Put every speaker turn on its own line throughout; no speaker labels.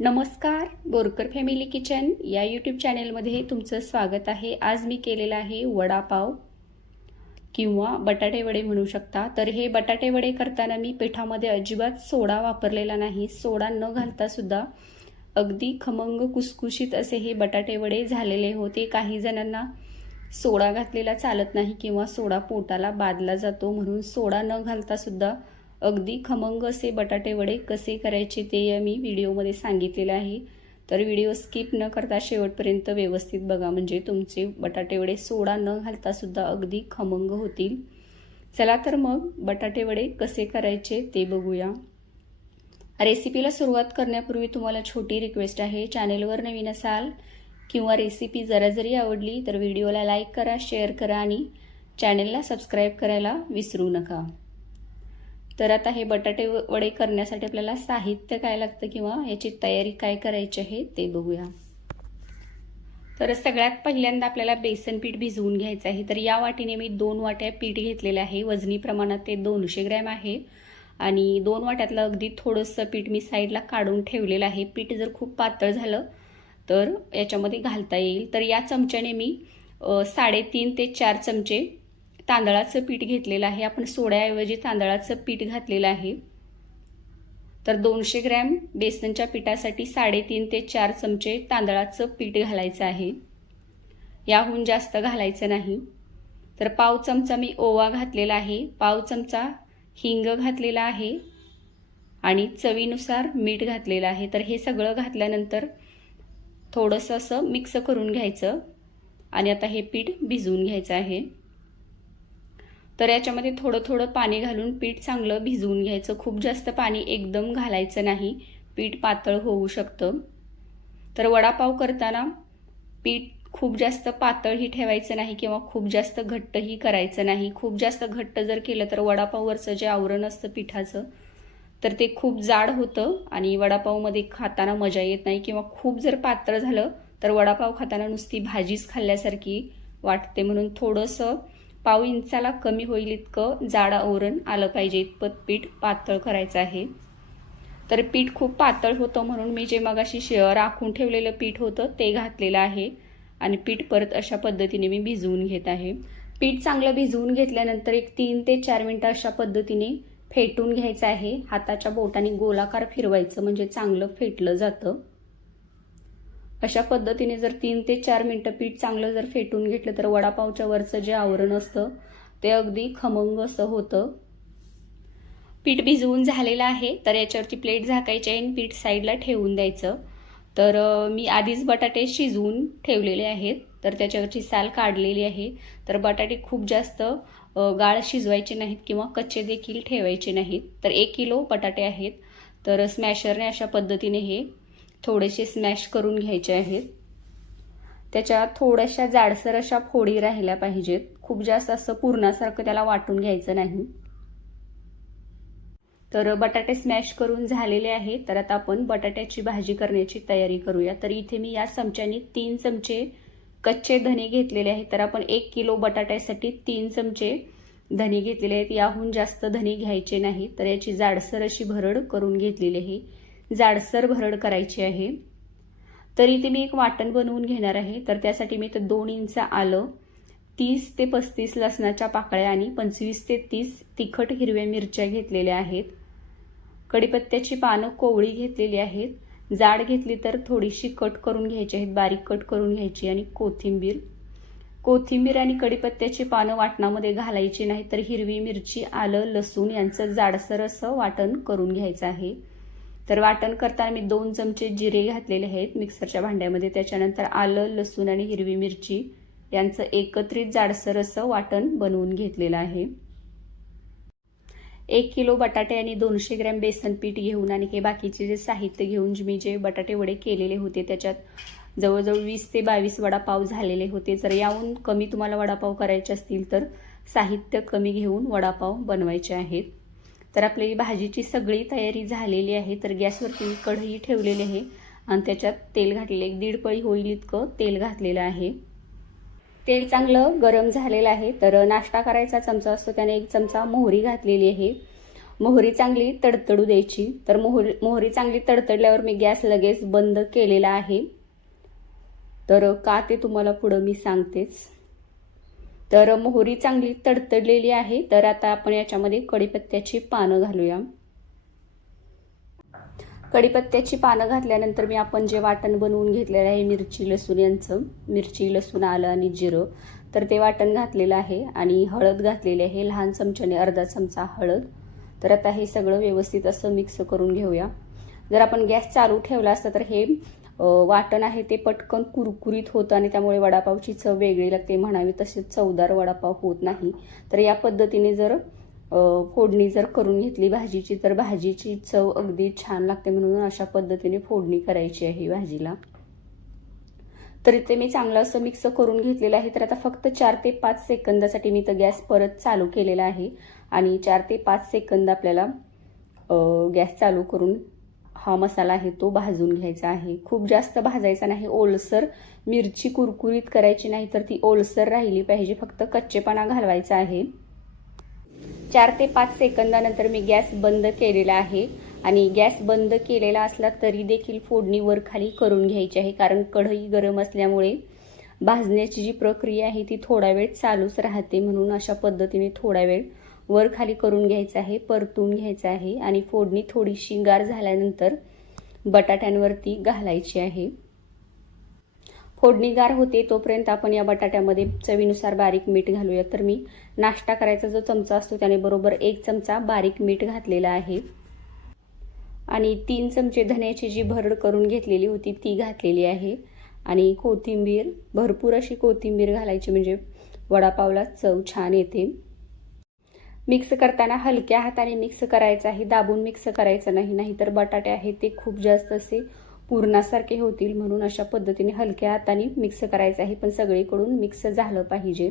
नमस्कार Borkar family kitchen या YouTube चॅनेलमध्ये तुमचं स्वागत आहे. आज मी केलेला आहे वडापाव किंवा बटाटे वडे म्हणू शकता. तर हे बटाटे वडे करताना मी पिठामध्ये अजिबात सोडा वापरलेला नाही. सोडा न घालता सुद्धा अगदी खमंग कुसकुशीत असे हे बटाटे वडे झालेले होते काही जणांना सोडा घातलेला चालत नाही किंवा सोडा पोटाला बादला जातो म्हणून सोडा न घालता सुद्धा अगदी खमंग असे बटाटे वडे कसे करायचे ते मी व्हिडिओमध्ये सांगितलेलं आहे. तर व्हिडिओ स्किप न करता शेवटपर्यंत व्यवस्थित बघा. म्हणजे तुमचे बटाटे वडे सोडा न घालता सुद्धा अगदी खमंग होतील. चला तर मग बटाटे वडे कसे करायचे ते बघूया. रेसिपीला सुरुवात करण्यापूर्वी तुम्हाला छोटी रिक्वेस्ट आहे. चॅनेलवर नवीन असाल किंवा रेसिपी जरा जरी आवडली तर व्हिडिओला लाईक करा शेअर करा आणि चॅनेलला सबस्क्राईब करायला विसरू नका. तर आता हे बटाटे वडे करण्यासाठी आपल्याला साहित्य काय लागतं किंवा याची तयारी काय करायची आहे ते बघूया. तर सगळ्यात पहिल्यांदा आपल्याला बेसन पीठ भिजवून घ्यायचं आहे. तर या वाटीने मी दोन वाट्या पीठ घेतलेलं आहे. वजनी प्रमाणात ते दोनशे ग्रॅम आहे. आणि दोन वाट्यातलं अगदी थोडंसं पीठ मी साईडला काढून ठेवलेलं आहे. पीठ जर खूप पातळ झालं तर याच्यामध्ये घालता येईल. तर या चमच्याने मी साडेतीन ते चार चमचे तांदळाचं पीठ घेतलेलं आहे. आपण सोड्याऐवजी तांदळाचं पीठ घातलेलं आहे. तर दोनशे ग्रॅम बेसनच्या पिठासाठी साडेतीन ते चार चमचे तांदळाचं पीठ घालायचं आहे. याहून जास्त घालायचं नाही. तर पाव चमचा मी ओवा घातलेला आहे. पाव चमचा हिंग घातलेला आहे. आणि चवीनुसार मीठ घातलेलं आहे. तर हे सगळं घातल्यानंतर थोडंसं असं मिक्स करून घ्यायचं. आणि आता हे पीठ भिजवून घ्यायचं आहे. तर याच्यामध्ये थोडं थोडं पाणी घालून पीठ चांगलं भिजवून घ्यायचं. खूप जास्त पाणी एकदम घालायचं नाही. पीठ पातळ होऊ शकतं. तर वडापाव करताना पीठ खूप जास्त पातळही ठेवायचं नाही किंवा खूप जास्त घट्टही करायचं नाही. खूप जास्त घट्ट जर केलं तर वडापाववरचं जे आवरण असतं पिठाचं तर ते खूप जाड होतं आणि वडापावमध्ये खाताना मजा येत नाही. किंवा खूप जर पातळ झालं तर वडापाव खाताना नुसती भाजीच खाल्ल्यासारखी वाटते. म्हणून थोडंसं पाव इंचाला कमी होईल इतकं जाड आवरण आलं पाहिजे. इतपत पीठ पातळ करायचं आहे. तर पीठ खूप पातळ होतं म्हणून मी जे मगाशी शे राखून ठेवलेलं पीठ होतं ते घातलेलं आहे. आणि पीठ परत अशा पद्धतीने मी भिजवून घेत आहे. पीठ चांगलं भिजवून घेतल्यानंतर एक तीन ते चार मिनटं अशा पद्धतीने फेटून घ्यायचं आहे. हाताच्या बोटाने गोलाकार फिरवायचं म्हणजे चांगलं फेटलं जातं. अशा पद्धतीने जर तीन ते चार मिनटं पीठ चांगलं जर फेटून घेतलं तर वडापावच्या वरचं जे आवरण असतं ते अगदी खमंग असं होतं. पीठ भिजवून झालेलं आहे तर याच्यावरती प्लेट झाकायची आहे आणि पीठ साईडला ठेवून द्यायचं. तर मी आधीच बटाटे शिजवून ठेवलेले आहेत तर त्याच्यावरची साल काढलेली आहे. तर बटाटे खूप जास्त गाळ शिजवायचे नाहीत किंवा कच्चे देखील ठेवायचे नाहीत. तर एक किलो बटाटे आहेत. तर स्मॅशरने अशा पद्धतीने हे थोडेसे स्मॅश करून घ्यायचे आहेत. त्याच्या थोड्याशा जाडसर अशा फोडी राहिल्या पाहिजेत. खूप जास्त असं पूर्णासारखं त्याला वाटून घ्यायचं नाही. तर बटाटे स्मॅश करून झालेले आहे. तर आता आपण बटाट्याची भाजी करण्याची तयारी करूया. तर इथे मी या चमच्याने तीन चमचे कच्चे धने घेतलेले आहेत. तर आपण एक किलो बटाट्यासाठी तीन चमचे धने घेतलेले आहेत. याहून जास्त धने घ्यायचे नाही. तर याची जाडसर अशी भरड करून घेतलेली आहे. जाडसर भरड करायची आहे. तर इथे मी एक वाटण बनवून घेणार आहे. तर त्यासाठी मी तर दोन इंच आलं तीस ते पस्तीस लसणाच्या पाकळ्या आणि पंचवीस ते तीस तिखट हिरव्या मिरच्या घेतलेल्या आहेत. कडीपत्त्याची पानं कोवळी घेतलेली आहेत. जाड घेतली तर थोडीशी कट करून घ्यायची आहेत. बारीक कट करून घ्यायची आणि कोथिंबीर. कोथिंबीर आणि कडीपत्त्याची पानं वाटणामध्ये घालायची नाही तर हिरवी मिरची आलं लसूण यांचं जाडसर असं वाटण करून घ्यायचं आहे. तर वाटण करताना मी दोन चमचे जिरे घातलेले आहेत मिक्सरच्या भांड्यामध्ये. त्याच्यानंतर आलं लसूण आणि हिरवी मिरची यांचं एकत्रित जाडसर असं वाटण बनवून घेतलेलं आहे. एक किलो बटाटे आणि दोनशे ग्रॅम बेसन पीठ घेऊन आणि हे बाकीचे जे साहित्य घेऊन मी जे बटाटे वडे केलेले होते त्याच्यात जवळजवळ वीस ते बावीस वडापाव झालेले होते. जर याहून कमी तुम्हाला वडापाव करायचे असतील तर साहित्य कमी घेऊन वडापाव बनवायचे आहेत. तर आपली भाजीची सगळी तयारी झालेली आहे तर गॅसवरती कढई ठेवलेली आहे आणि त्याच्यात तेल घातलेलं एक दीड पळी होईल इतकं तेल घातलेलं आहे. तेल चांगलं गरम झालेलं आहे तर नाश्ता करायचा चमचा असतो त्याने एक चमचा मोहरी घातलेली आहे. मोहरी चांगली तडतडू द्यायची तर मोहरी मोहरी चांगली तडतडल्यावर मी गॅस लगेच बंद केलेला आहे. तर का ते तुम्हाला पुढं मी सांगतेच. तर मोहरी चांगली तडतडलेली आहे. तर आता आपण याच्यामध्ये कढीपत्त्याची पानं घालूया. कढीपत्त्याची पानं घातल्यानंतर मी आपण जे वाटण बनवून घेतलेलं आहे मिरची लसूण यांचं. मिरची लसूण आलं आणि जिरं. तर ते वाटण घातलेलं आहे आणि हळद घातलेली आहे. लहान चमच्याने अर्धा चमचा हळद. तर आता हे सगळं व्यवस्थित असं मिक्स करून घेऊया. जर आपण गॅस चालू ठेवला असता तर हे वाटण आहे ते पटकन कुरकुरीत होतं आणि त्यामुळे वडापावची चव वेगळी लागते. म्हणावी तसेच चवदार वडापाव होत नाही. तर या पद्धतीने जर फोडणी जर करून घेतली भाजीची तर भाजीची चव अगदी छान लागते म्हणून अशा पद्धतीने फोडणी करायची आहे भाजीला. तर इथे मी चांगलं असं मिक्स करून घेतलेलं आहे. तर आता फक्त चार ते पाच सेकंदासाठी मी तर गॅस परत चालू केलेला आहे. आणि चार ते पाच सेकंद आपल्याला गॅस चालू करून हा मसाला आहे तो भाजून घ्यायचा आहे. खूप जास्त भाजायचा नाही ओलसर मिरची कुरकुरीत करायची नाही तर ती ओलसर राहिली पाहिजे फक्त कच्चेपणा घालवायचा आहे. चार ते पाच सेकंदानंतर मी गॅस बंद केलेला आहे आणि गॅस बंद केलेला असला तरी देखील फोडणी वर खाली करून घ्यायची आहे कारण कढई गरम असल्यामुळे भाजण्याची जी प्रक्रिया आहे ती थोडा वेळ चालूच राहते म्हणून अशा पद्धतीने थोडा वेळ वर खाली करून घ्यायचं आहे परतून घ्यायचं आहे आणि फोडणी थोडीशी गार झाल्यानंतर बटाट्यांवरती घालायची आहे. फोडणी गार होते तोपर्यंत आपण या बटाट्यामध्ये चवीनुसार बारीक मीठ घालूया. तर मी नाश्ता करायचा जो चमचा असतो त्याने बरोबर एक चमचा बारीक मीठ घातलेला आहे. आणि तीन चमचे धन्याची जी भरड करून घेतलेली होती ती घातलेली आहे. आणि कोथिंबीर भरपूर अशी कोथिंबीर घालायची म्हणजे वडापावला चव छान येते. मिक्स करताना हलक्या हाताने मिक्स करायचं आहे. दाबून मिक्स करायचं नाही. नाहीतर बटाटे आहेत ते खूप जास्त असे पूर्णासारखे होतील म्हणून अशा पद्धतीने हलक्या हाताने मिक्स करायचं आहे. पण सगळीकडून मिक्स झालं पाहिजे.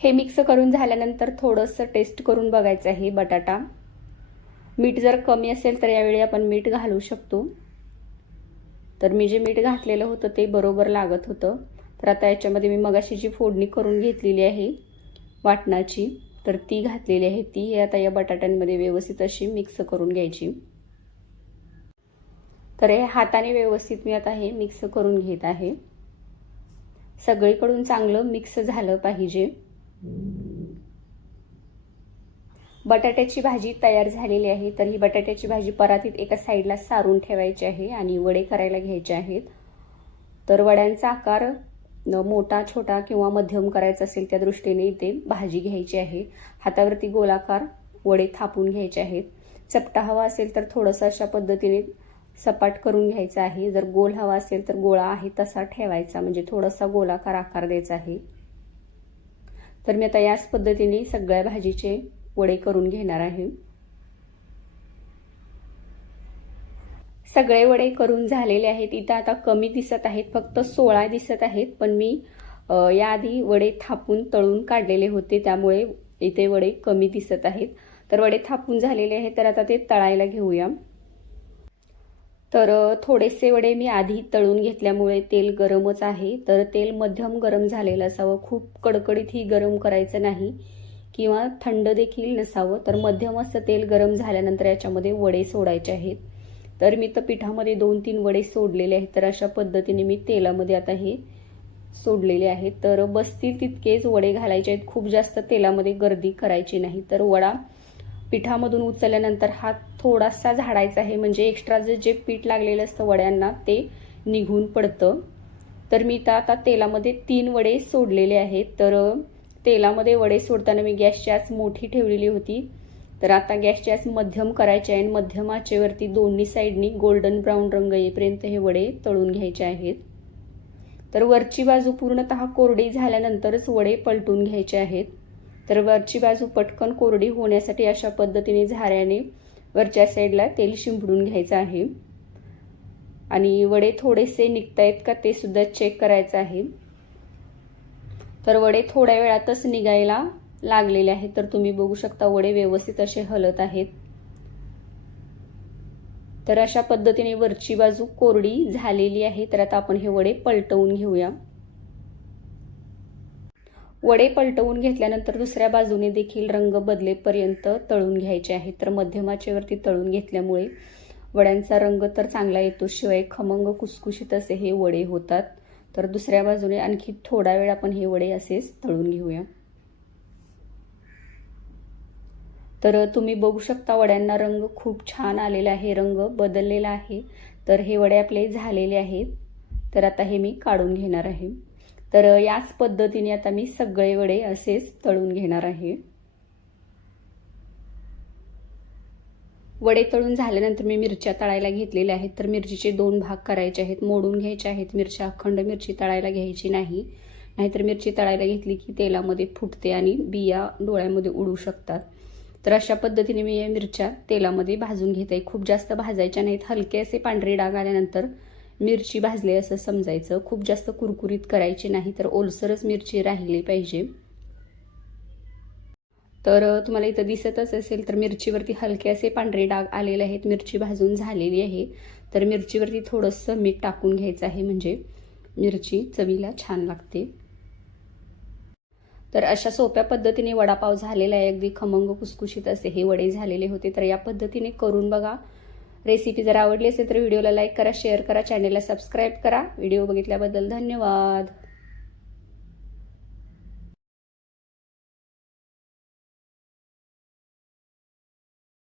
हे मिक्स करून झाल्यानंतर थोडंसं टेस्ट करून बघायचं आहे बटाटा. मीठ जर कमी असेल तर यावेळी आपण मीठ घालू शकतो. तर मी जे मीठ घातलेलं होतं ते बरोबर लागत होतं. तर आता याच्यामध्ये मी मगाशी जी फोडणी करून घेतलेली आहे वाटणाची. तर ती घातलेली आहे ती. आता या बटाट्यांमध्ये व्यवस्थित अशी मिक्स करून घ्यायची. तर हे हाताने व्यवस्थित मी आता हे मिक्स करून घेत आहे. सगळीकडून चांगलं मिक्स झालं पाहिजे. बटाट्याची भाजी तयार झालेली आहे. तर ही बटाट्याची भाजी परातीत एका साईडला सारून ठेवायची आहे आणि वडे करायला घ्यायचे आहेत. तर वड्यांचा आकार मोठा छोटा किंवा मध्यम करायचा असेल त्या दृष्टीने इथे भाजी घ्यायची आहे. हातावरती गोलाकार वडे थापून घ्यायचे आहेत. चपटा हवा असेल तर थोडंसं अशा पद्धतीने सपाट करून घ्यायचा आहे. जर गोल हवा असेल तर गोळा आहे तसा ठेवायचा म्हणजे थोडासा गोलाकार आकार द्यायचा आहे. तर मी आता याच पद्धतीने सगळ्या भाजीचे वडे करून घेणार आहे. सगळे वडे करून झालेले आहेत. इथं आता कमी दिसत आहेत फक्त सोळा दिसत आहेत. पण मी याआधी वडे थापून तळून काढलेले होते. त्यामुळे इथे वडे कमी दिसत आहेत. तर वडे थापून झालेले आहेत. तर आता ते तळायला घेऊया. तर थोडेसे वडे मी आधी तळून घेतल्यामुळे तेल गरमच आहे. तर तेल मध्यम गरम झालेलं असावं. खूप कडकडीतही गरम करायचं नाही किंवा थंड देखील नसावं. तर मध्यम असं तेल गरम झाल्यानंतर याच्यामध्ये वडे सोडायचे आहेत. तर मी तर पिठामध्ये दोन तीन वडे सोडलेले आहेत. तर अशा पद्धतीने मी तेलामध्ये आता हे सोडलेले आहेत. तर बसतील तितकेच वडे घालायचे आहेत. खूप जास्त तेलामध्ये गर्दी करायची नाही. तर वडा पिठामधून उचलल्यानंतर हा थोडासा झाडायचा आहे. म्हणजे एक्स्ट्रा जे जे पीठ लागलेलं असतं वड्यांना ते निघून पडतं. तर मी तर आता तेलामध्ये तीन वडे सोडलेले आहेत. तर तेलामध्ये वडे सोडताना मी गॅसची आज मोठी ठेवलेली होती. तर आता गॅसची आज मध्यम करायचे आहे आणि मध्यम आचेवरती दोन्ही साईडनी गोल्डन ब्राऊन रंग येईपर्यंत हे वडे तळून घ्यायचे आहेत. तर वरची बाजू पूर्णतः कोरडी झाल्यानंतरच वडे पलटून घ्यायचे आहेत. तर वरची बाजू पटकन कोरडी होण्यासाठी अशा पद्धतीने झाऱ्याने वरच्या साईडला तेल शिंपडून घ्यायचं आहे. आणि वडे थोडेसे निघतायत का ते सुद्धा चेक करायचं आहे. तर वडे थोड्या वेळातच निघायला लागलेले आहेत तर तुम्ही बघू शकता वडे व्यवस्थित असे हलत आहेत. तर अशा पद्धतीने वरची बाजू कोरडी झालेली आहे तर आता आपण हे वडे पलटवून घेऊया. वडे पलटवून घेतल्यानंतर दुसऱ्या बाजूने देखील रंग बदलेपर्यंत तळून घ्यायचे आहेत. तर मध्यमाचेवरती तळून घेतल्यामुळे वड्यांचा रंग तर चांगला येतो शिवाय खमंग कुसकुशीत असे हे वडे होतात. तर दुसऱ्या बाजूने आणखी थोडा वेळ आपण हे वडे असेच तळून घेऊया. तर तुम्ही बघू शकता वड्यांना रंग खूप छान आलेला आहे रंग बदललेला आहे. तर हे वडे आपले झालेले आहेत. तर आता हे मी काढून घेणार आहे. तर याच पद्धतीने आता मी सगळे वडे असेच तळून घेणार आहे. वडे तळून झाल्यानंतर मी मिरच्या तळायला घेतलेल्या आहेत. तर मिरचीचे दोन भाग करायचे आहेत. मोडून घ्यायचे आहेत. मिरच्या अखंड मिरची तळायला घ्यायची नाही. नाहीतर मिरची तळायला घेतली की तेलामध्ये फुटते आणि बिया डोळ्यामध्ये उडू शकतात. तर अशा पद्धतीने मी या मिरच्या तेलामध्ये भाजून घेत. आहे खूप जास्त भाजायच्या नाहीत. हलके असे पांढरे डाग आल्यानंतर मिरची भाजली असं समजायचं. खूप जास्त कुरकुरीत करायची नाही तर ओलसरच मिरची राहिली पाहिजे. तर तुम्हाला इथं दिसतच असेल तर मिरचीवरती हलके असे पांढरे डाग आलेले आहेत. मिरची भाजून झालेली आहे. तर मिरचीवरती थोडंसं मीठ टाकून घ्यायचं आहे. म्हणजे मिरची चवीला छान लागते. तर अशा सोप्या पद्धतीने वडापाव झालेला आहे. अगदी खमंग कुसकुशीत असे हे वडे झालेले होते. तर या पद्धतीने करून बघा. रेसिपी जर आवडली असेल तर व्हिडिओला लाईक करा शेअर करा चॅनेलला सबस्क्राईब करा. व्हिडिओ बघितल्याबद्दल धन्यवाद.